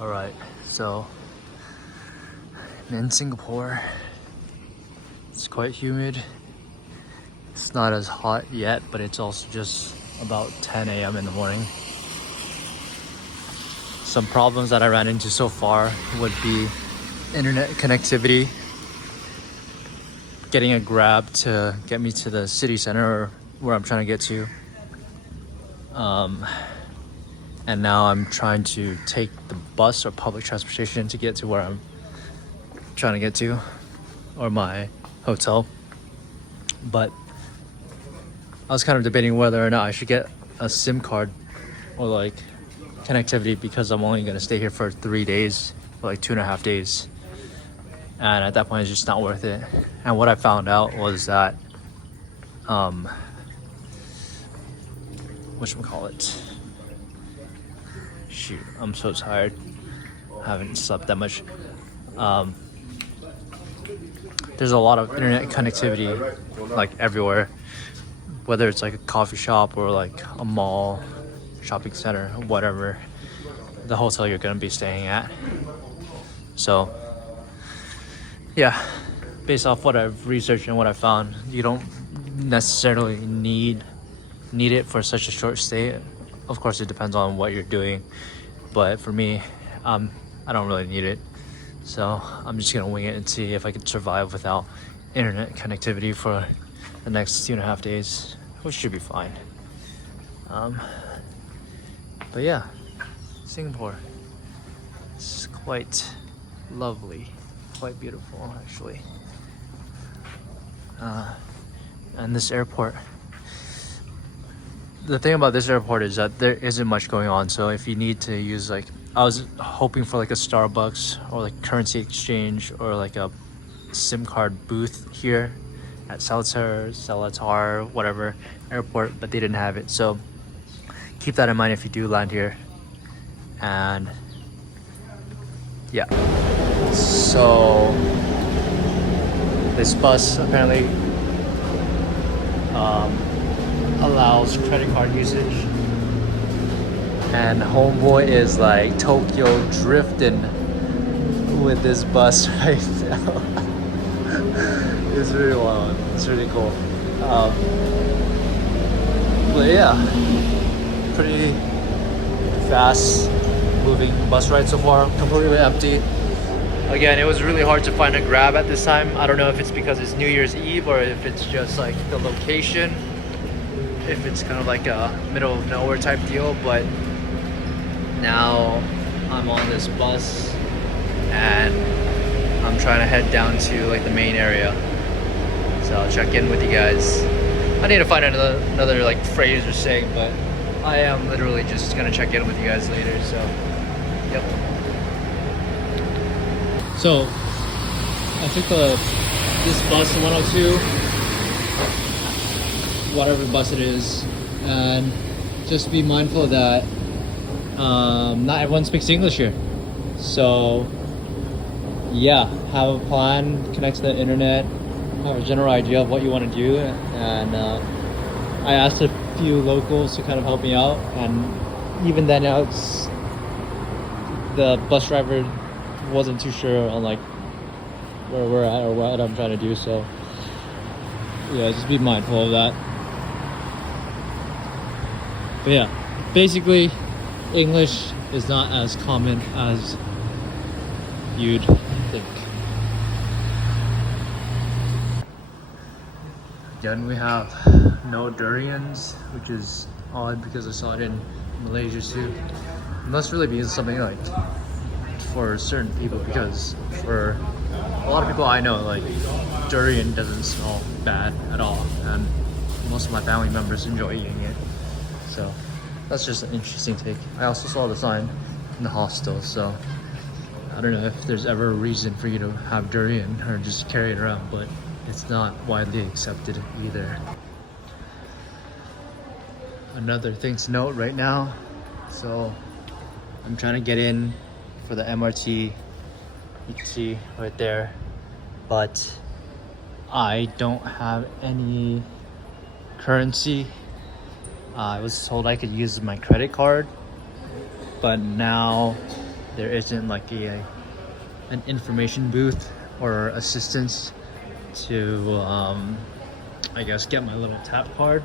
Alright, so I'm in Singapore. It's quite humid. It's not as hot yet, but it's also just about 10 a.m. in the morning. Some problems that I ran into so far would be internet connectivity, getting a Grab to get me to the city center or where I'm trying to get to. And now I'm trying to take the bus or public transportation to get to where I'm trying to get to, or my hotel. But I was kind of debating whether or not I should get a SIM card or like connectivity, because I'm only going to stay here for 3 days, for like 2.5 days. And at that point, it's just not worth it. And what I found out was that, whatchamacallit? Shoot, I'm so tired. I haven't slept that much. There's a lot of internet connectivity like everywhere, whether it's like a coffee shop or like a mall, shopping center, whatever, the hotel you're gonna be staying at. So yeah, based off what I've researched and what I found, you don't necessarily need it for such a short stay. Of course, it depends on what you're doing, but for me, I don't really need it. So I'm just gonna wing it and see if I can survive without internet connectivity for the next 2.5 days, which should be fine. But yeah, Singapore is quite lovely, quite beautiful actually. And this airport, the thing about this airport is that there isn't much going on. So if you need to use, like, I was hoping for like a Starbucks or like currency exchange or like a SIM card booth here at Seletar, whatever airport, but they didn't have it. So keep that in mind if you do land here. And yeah, so this bus apparently allows credit card usage, and homeboy is like Tokyo drifting with this bus right now. It's really wild. It's really cool. But yeah, pretty fast moving bus ride so far. Completely empty. Again, it was really hard to find a Grab at this time. I don't know if it's because it's New Year's Eve or if it's just like the location, if it's kind of like a middle of nowhere type deal. But now I'm on this bus and I'm trying to head down to like the main area. So I'll check in with you guys. I need to find another like phrase or saying, but I am literally just gonna check in with you guys later. So yep. So I took this bus 102, whatever bus it is, and just be mindful that not everyone speaks English here. So yeah, have a plan, connect to the internet, have a general idea of what you want to do, and I asked a few locals to kind of help me out, and even then the bus driver wasn't too sure on like where we're at or what I'm trying to do. So yeah, just be mindful of that. But yeah, basically English is not as common as you'd think. Then we have no durians, which is odd because I saw it in Malaysia too. It must really be something like for certain people, because for a lot of people I know, like, durian doesn't smell bad at all, and most of my family members enjoy eating it. So that's just an interesting take. I also saw the sign in the hostel, so I don't know if there's ever a reason for you to have durian or just carry it around, but it's not widely accepted either. Another thing to note right now, so I'm trying to get in for the MRT. You can see right there, but I don't have any currency. I was told I could use my credit card, but now there isn't like an information booth or assistance to I guess get my little tap card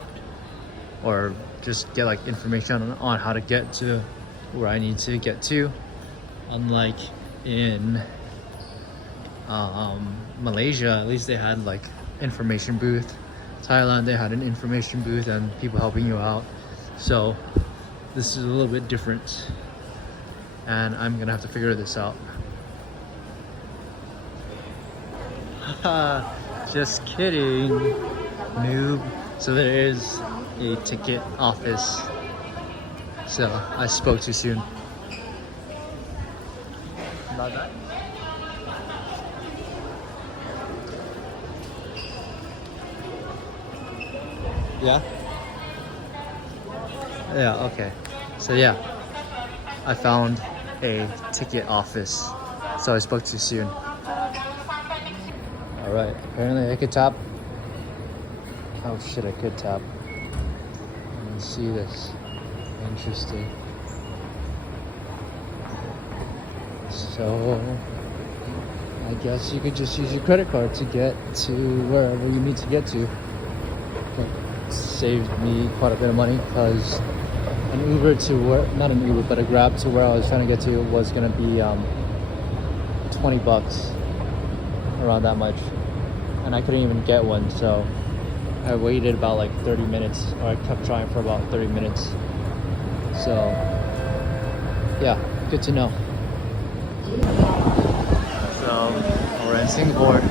or just get like information on how to get to where I need to get to. Unlike in Malaysia, at least they had like information booth. Thailand, they had an information booth and people helping you out. So this is a little bit different, and I'm gonna have to figure this out. Just kidding, noob. So there is a ticket office. So I spoke too soon. Not that. Yeah? Yeah, okay. So yeah, I found a ticket office. So I spoke too soon. Alright, apparently I could tap. Oh shit, I could tap. Let me see this. Interesting. So I guess you could just use your credit card to get to wherever you need to get to. It saved me quite a bit of money because an Uber to where, not an Uber, but a Grab to where I was trying to get to was gonna be $20, around that much, and I couldn't even get one. So I waited about like 30 minutes, or I kept trying for about 30 minutes. So yeah, good to know. So we're in Singapore,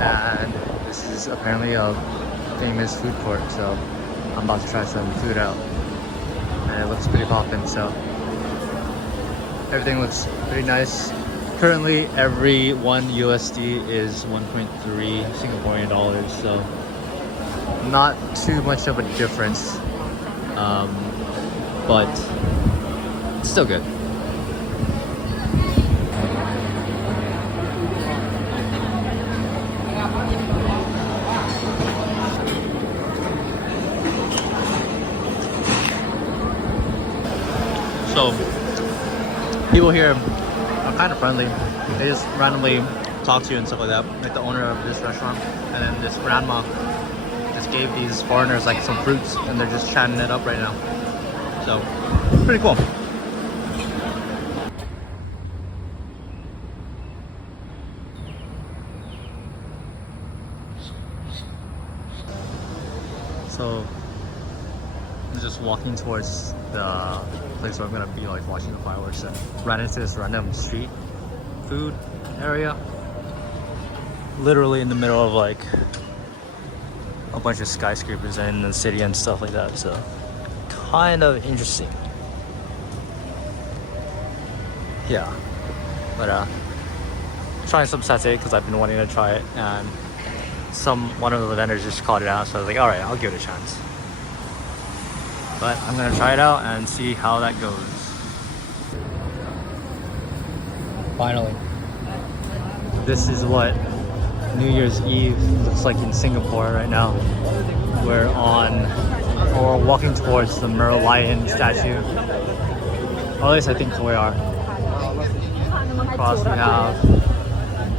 and this is apparently a famous food court. So I'm about to try some food out, and it looks pretty poppin'. So everything looks pretty nice. Currently, every one USD is 1.3 Singaporean dollars. So not too much of a difference, but it's still good. So people here are kind of friendly. They just randomly talk to you and stuff like that. Like the owner of this restaurant, and then this grandma just gave these foreigners like some fruits, and they're just chatting it up right now. So pretty cool. So I'm just walking towards the place where I'm gonna be like watching the fireworks, and ran into this random street food area, literally in the middle of like a bunch of skyscrapers in the city and stuff like that. So kind of interesting. Yeah, but trying some satay because I've been wanting to try it, and one of the vendors just called it out, so I was like, all right, I'll give it a chance. But I'm gonna try it out and see how that goes. Finally, this is what New Year's Eve looks like in Singapore right now. We're walking towards the Merlion statue. Or at least I think we are. Across we have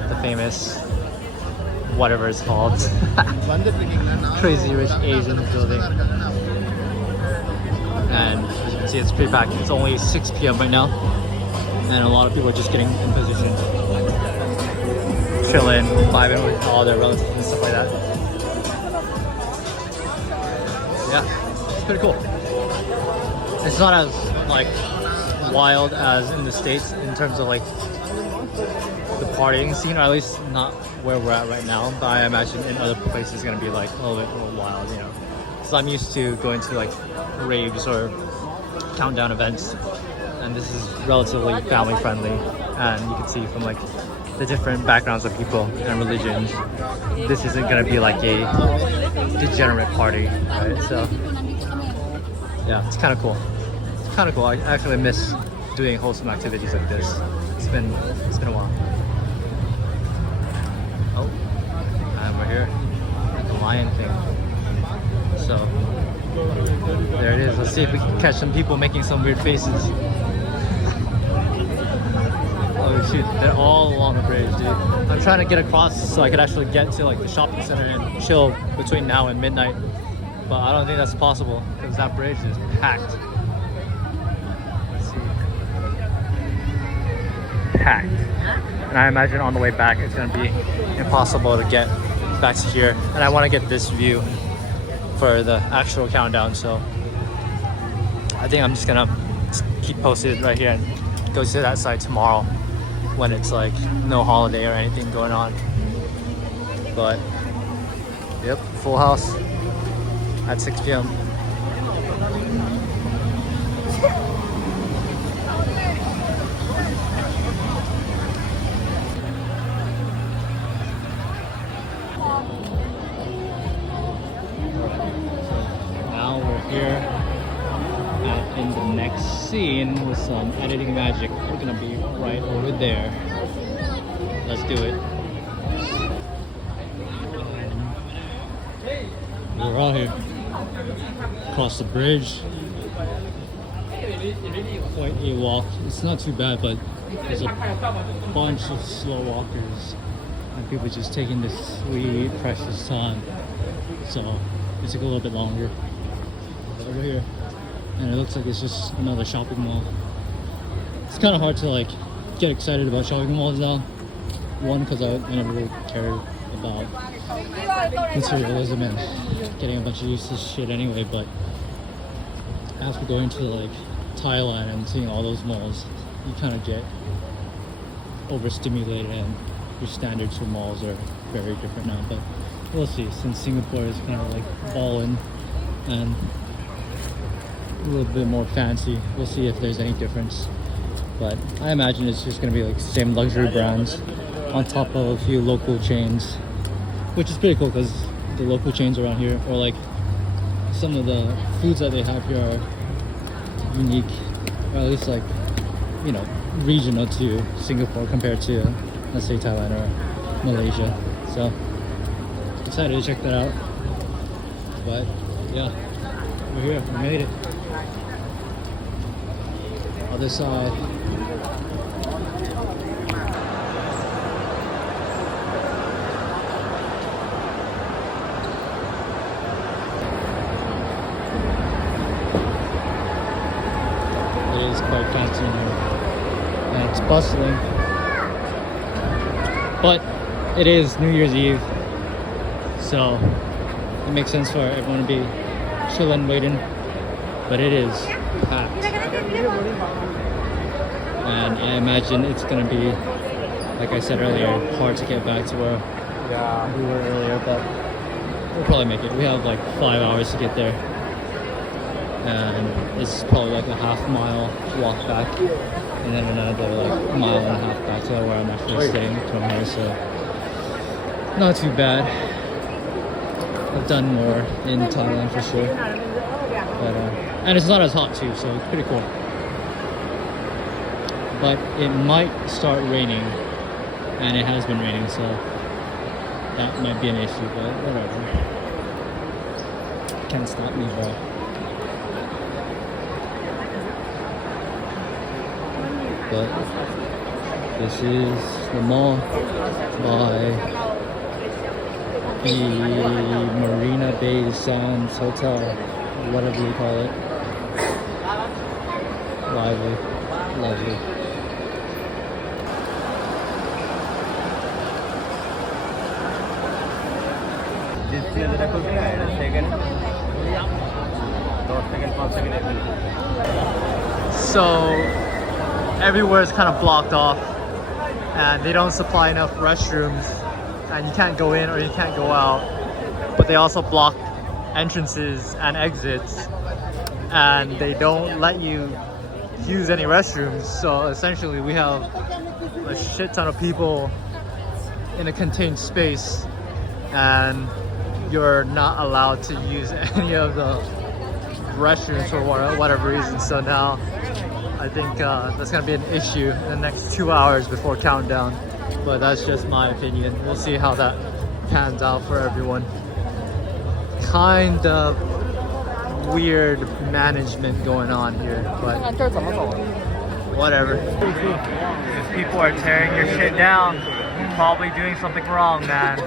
the famous, whatever it's called, Crazy Rich Asians building. And as you can see, it's pretty packed. It's only 6 p.m. right now, and a lot of people are just getting in position, chilling, vibing with all their relatives and stuff like that. Yeah, it's pretty cool. It's not as like wild as in the States in terms of like the partying scene, or at least not where we're at right now. But I imagine in other places it's gonna be like a little bit more wild, you know. So I'm used to going to like raves or countdown events, and this is relatively family friendly, and you can see from like the different backgrounds of people and religions, this isn't gonna be like a degenerate party, right? So yeah, it's kind of cool. It's kind of cool. I actually miss doing wholesome activities like this. It's been a while. Oh, and we're here at the Lion King. So there it is. Let's see if we can catch some people making some weird faces. Shoot, they're all along the bridge, dude. I'm trying to get across so I could actually get to like the shopping center and chill between now and midnight. But I don't think that's possible because that bridge is packed. Let's see. Packed. And I imagine on the way back it's gonna be impossible to get back to here. And I want to get this view for the actual countdown, so I think I'm just gonna keep posted right here and go to that side tomorrow when it's like no holiday or anything going on. But yep, full house at 6 p.m. Now we're here in the next scene with some editing magic. We're gonna be right over there. Let's do it. We're out here. Across the bridge. Quite a walk. It's not too bad, but there's a bunch of slow walkers and people just taking this sweet, precious time. So it took a little bit longer. Over here. And it looks like it's just another shopping mall. It's kind of hard to like get excited about shopping malls now. One, because I never really cared about materialism and getting a bunch of useless shit anyway, but after going to like Thailand and seeing all those malls, you kind of get overstimulated and your standards for malls are very different now. But we'll see, since Singapore is kind of like ballin' and a little bit more fancy, we'll see if there's any difference. But I imagine it's just gonna be like the same luxury brands on top of a few local chains, which is pretty cool because the local chains around here, or like some of the foods that they have here are unique, or at least like, you know, regional to Singapore compared to, let's say, Thailand or Malaysia. So excited to check that out. But yeah, we're here, we made it. Other side. It is quite fancy in here. And it's bustling. But it is New Year's Eve. So it makes sense for everyone to be chilling, waiting. But it is packed. And I imagine it's gonna be, like I said earlier, hard to get back to where we were earlier, but we'll probably make it. We have like 5 hours to get there, and it's probably like a half-mile walk back, and then another like mile and a half back to where I'm actually staying from here. So not too bad. I've done more in Thailand for sure, but and it's not as hot too, so it's pretty cool. But it might start raining, and it has been raining, so that might be an issue, but whatever. Can't stop me, bro. But this is the mall by the Marina Bay Sands Hotel, whatever you call it. Lively, lovely. So everywhere is kind of blocked off, and they don't supply enough restrooms, and you can't go in or you can't go out. But they also block entrances and exits, and they don't let you use any restrooms. So essentially we have a shit ton of people in a contained space, and you're not allowed to use any of the restrooms for whatever reason. So now I think that's gonna be an issue in the next 2 hours before countdown, but that's just my opinion. We'll see how that pans out for everyone. Kind of weird management going on here, but whatever. If people are tearing your shit down, you're probably doing something wrong, man.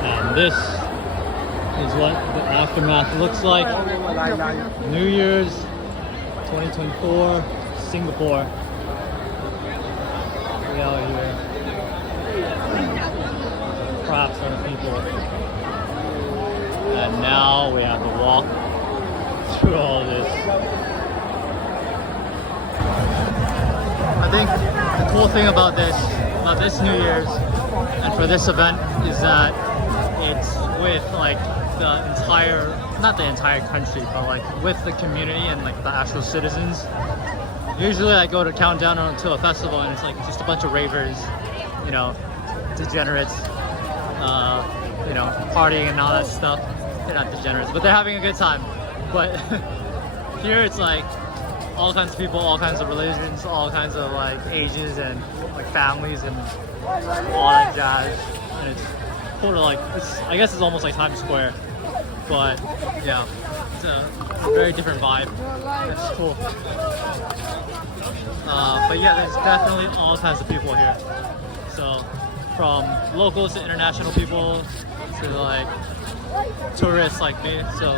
And this is what the aftermath looks like. New Year's 2024, Singapore. We out here. Crap ton of people. And now we have to walk through all this. I think the cool thing about this New Year's and for this event is that it's with like the entire, not the entire country, but like with the community and like the actual citizens. Usually I go to countdown to a festival and it's like just a bunch of ravers, you know, degenerates, you know, partying and all that stuff. They're not degenerates, but they're having a good time. But here it's like all kinds of people, all kinds of religions, all kinds of like ages and like families and all that jazz. And it's sort of like, I guess it's almost like Times Square, but yeah, it's a very different vibe. It's cool. But yeah, there's definitely all kinds of people here. So from locals to international people to like tourists like me. So,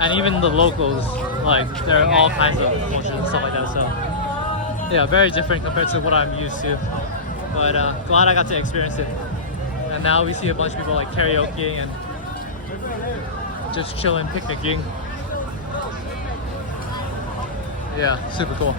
and even the locals, like there are all kinds of cultures and stuff like that. So yeah, very different compared to what I'm used to. But glad I got to experience it. And now we see a bunch of people like karaoke and just chilling, picnicking. Yeah, super cool.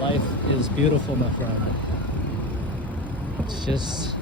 Life is beautiful, my friend. It's just